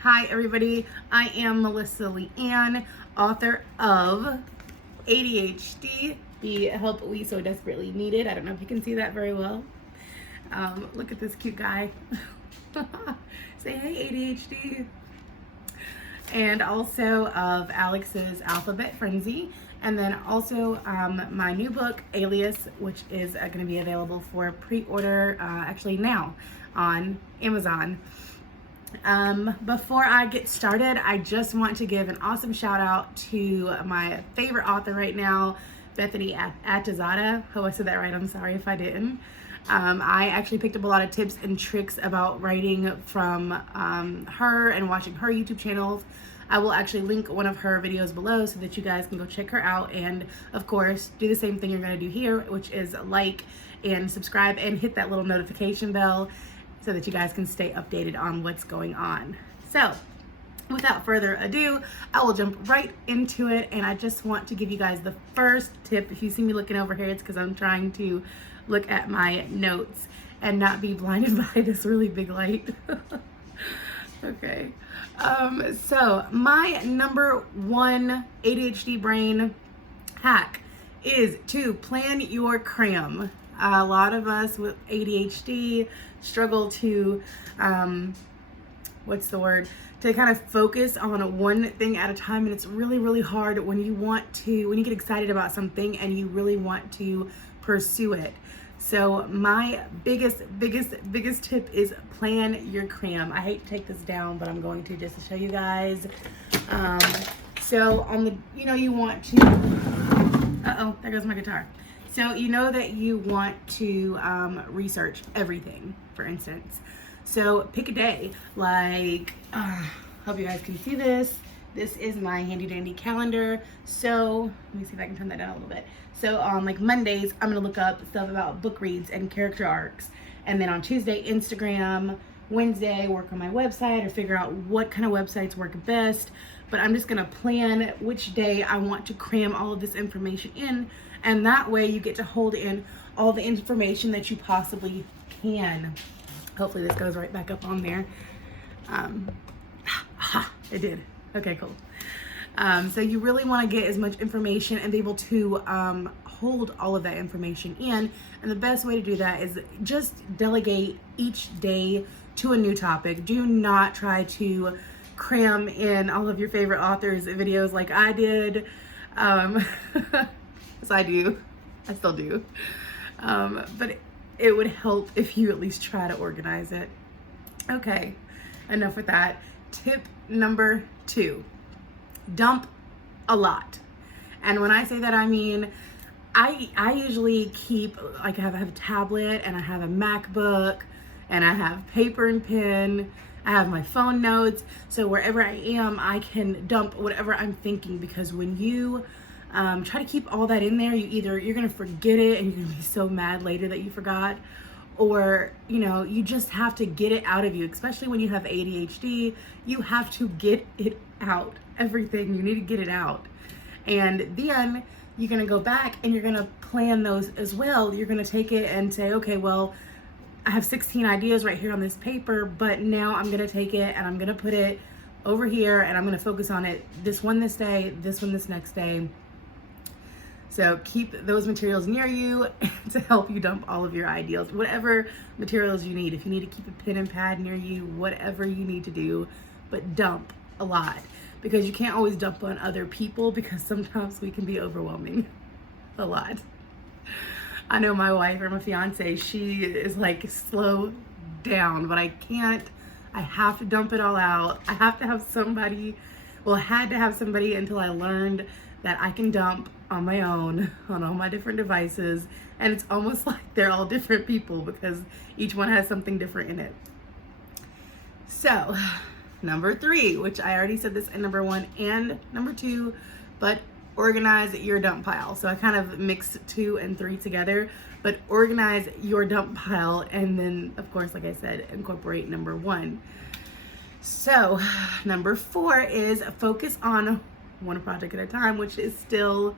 Hi everybody, I am MelissaLeigh-Ann, author of ADHD, the help we so desperately needed. I don't know if you can see that very well. Look at this cute guy. Say hey ADHD. And also of Alex's Alphabet Frenzy. And then also my new book, Alias, which is going to be available for pre-order actually now on Amazon. Before I get started, I just want to give an awesome shout out to my favorite author right now, Bethany Atazadeh. Hope I said that right. I'm sorry if I didn't. I actually picked up a lot of tips and tricks about writing from her and watching her YouTube channels. I will actually link one of her videos below so that you guys can go check her out, and of course do the same thing you're going to do here, which is like and subscribe and hit that little notification bell so that you guys can stay updated on what's going on. So without further ado, I will jump right into it, and I just want to give you guys the first tip. If you see me looking over here, it's because I'm trying to look at my notes and not be blinded by this really big light. Okay, so my number one ADHD brain hack is to plan your cram. A lot of us with ADHD struggle to, to kind of focus on one thing at a time, and it's really, really hard when you get excited about something and you really want to pursue it. So my biggest tip is plan your cram. I hate to take this down, but I'm going to just to show you guys. So on the, you want to, there goes my guitar. So you know that you want to research everything, for instance. So pick a day, like, hope you guys can see this. This is my handy dandy calendar. So let me see if I can turn that down a little bit. So on like Mondays, I'm gonna look up stuff about book reads and character arcs. And then on Tuesday, Instagram. Wednesday, work on my website or figure out what kind of websites work best. But I'm just gonna plan which day I want to cram all of this information in. And that way you get to hold in all the information that you possibly can. Hopefully this goes right back up on there. It did. Okay, cool. So you really want to get as much information and be able to hold all of that information in. And the best way to do that is just delegate each day to a new topic. Do not try to cram in all of your favorite authors' videos like I did. Yes, I do. I still do. But it would help if you at least try to organize it. Okay, enough with that. Tip number 2, dump a lot. And when I say that, I mean, I usually keep, like, I have a tablet and I have a MacBook and I have paper and pen. I have my phone notes. So wherever I am, I can dump whatever I'm thinking, because when you try to keep all that in there, you're gonna forget it and you're gonna be so mad later that you forgot, or you just have to get it out of you. Especially when you have ADHD, you have to get it out. Everything, you need to get it out. And then you're gonna go back and you're gonna plan those as well. You're gonna take it and say, okay, well, I have 16 ideas right here on this paper, but now I'm gonna take it and I'm gonna put it over here and I'm gonna focus on it, this one this day, this one this next day. So keep those materials near you to help you dump all of your ideas, whatever materials you need. If you need to keep a pen and pad near you, whatever you need to do, but dump a lot, because you can't always dump on other people, because sometimes we can be overwhelming a lot. I know my wife or my fiance, she is like, slow down, but I can't. I have to dump it all out. I have to have somebody, I had to have somebody until I learned that I can dump on my own on all my different devices, and it's almost like they're all different people because each one has something different in it. So number 3, which I already said this in number 1 and number 2, but organize your dump pile. So I kind of mixed 2 and 3 together, but organize your dump pile, and then of course, like I said, incorporate number 1. So number 4 is focus on one project at a time, which is still,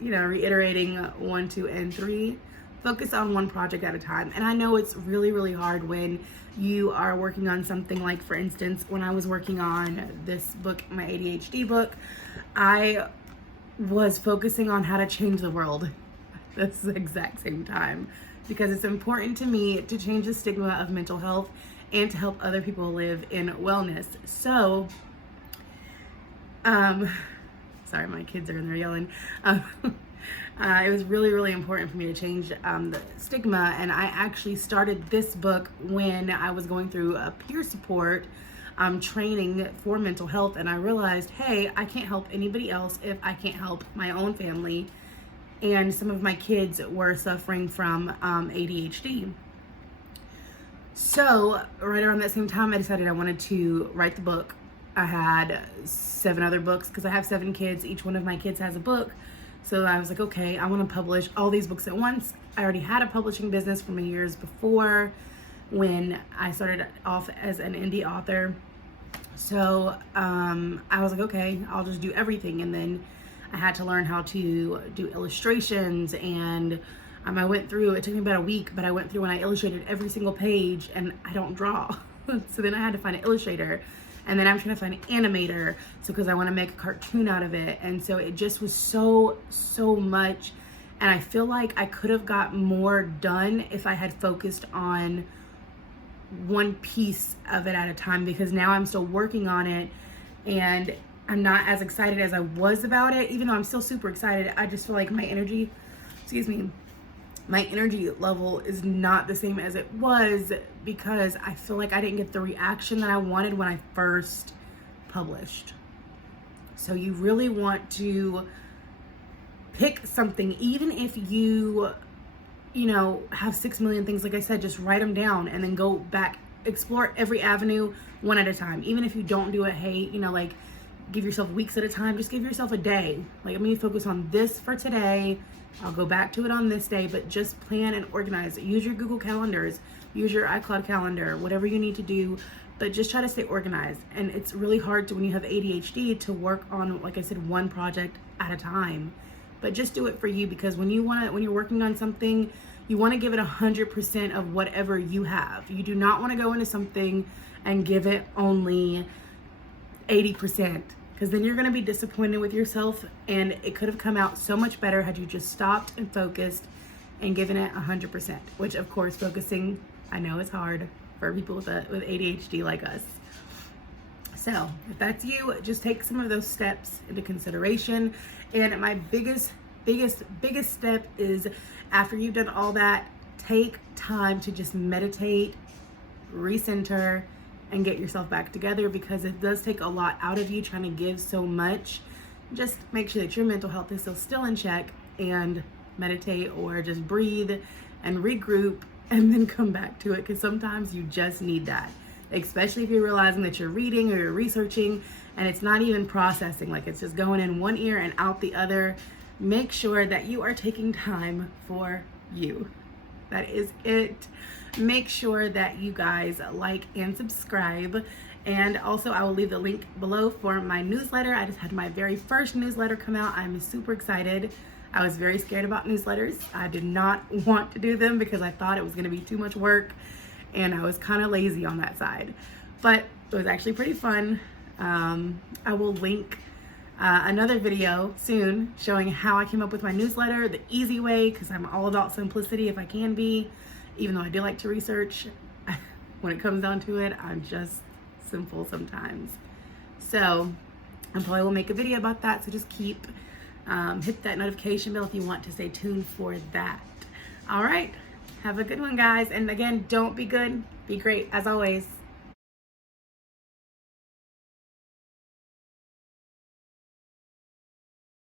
reiterating 1, 2, and 3, focus on one project at a time. And I know it's really, really hard when you are working on something like, for instance, when I was working on this book, my ADHD book, I was focusing on how to change the world at the exact same time, because it's important to me to change the stigma of mental health and to help other people live in wellness. So, sorry, my kids are in there yelling. It was really, really important for me to change the stigma, and I actually started this book when I was going through a peer support training for mental health, and I realized, hey, I can't help anybody else if I can't help my own family, and some of my kids were suffering from ADHD. So right around that same time, I decided I wanted to write the book. I had 7 other books because I have 7 kids. Each one of my kids has a book. So I was like, okay, I want to publish all these books at once. I already had a publishing business from years before when I started off as an indie author. So I was like, okay, I'll just do everything. And then I had to learn how to do illustrations, and I went through, it took me about a week, but I went through and I illustrated every single page, and I don't draw. So then I had to find an illustrator, and then I'm trying to find an animator, so because I want to make a cartoon out of it. And so it just was so much, and I feel like I could have got more done if I had focused on one piece of it at a time, because now I'm still working on it and I'm not as excited as I was about it. Even though I'm still super excited, I just feel like my energy level is not the same as it was, because I feel like I didn't get the reaction that I wanted when I first published. So you really want to pick something, even if you have 6 million things. Like I said, just write them down and then go back, explore every avenue one at a time. Even if you don't do it, hey, like give yourself weeks at a time. Just give yourself a day. Like, I'm gonna focus on this for today. I'll go back to it on this day, but just plan and organize. Use your Google calendars, use your iCloud calendar, whatever you need to do, but just try to stay organized. And it's really hard when you have ADHD to work on, like I said, one project at a time. But just do it for you, because when you're working on something, you want to give it 100% of whatever you have. You do not want to go into something and give it only 80%, because then you're going to be disappointed with yourself, and it could have come out so much better had you just stopped and focused and given it 100%, which of course focusing, I know, is hard for people with ADHD like us. So if that's you, just take some of those steps into consideration. And my biggest step is, after you've done all that, take time to just meditate, recenter, and get yourself back together, because it does take a lot out of you trying to give so much. Just make sure that your mental health is still in check, and meditate, or just breathe and regroup and then come back to it, because sometimes you just need that, especially if you're realizing that you're reading or you're researching and it's not even processing, like it's just going in one ear and out the other. Make sure that you are taking time for you. That is it. Make sure that you guys like and subscribe. And also, I will leave the link below for my newsletter. I just had my very first newsletter come out. I'm super excited. I was very scared about newsletters. I did not want to do them because I thought it was going to be too much work, and I was kind of lazy on that side. But it was actually pretty fun. I will link another video soon showing how I came up with my newsletter the easy way, because I'm all about simplicity if I can be, even though I do like to research. When it comes down to it, I'm just simple sometimes. So I probably will make a video about that, so just hit that notification bell if you want to stay tuned for that. All right, have a good one, guys. And again, don't be good, be great as always.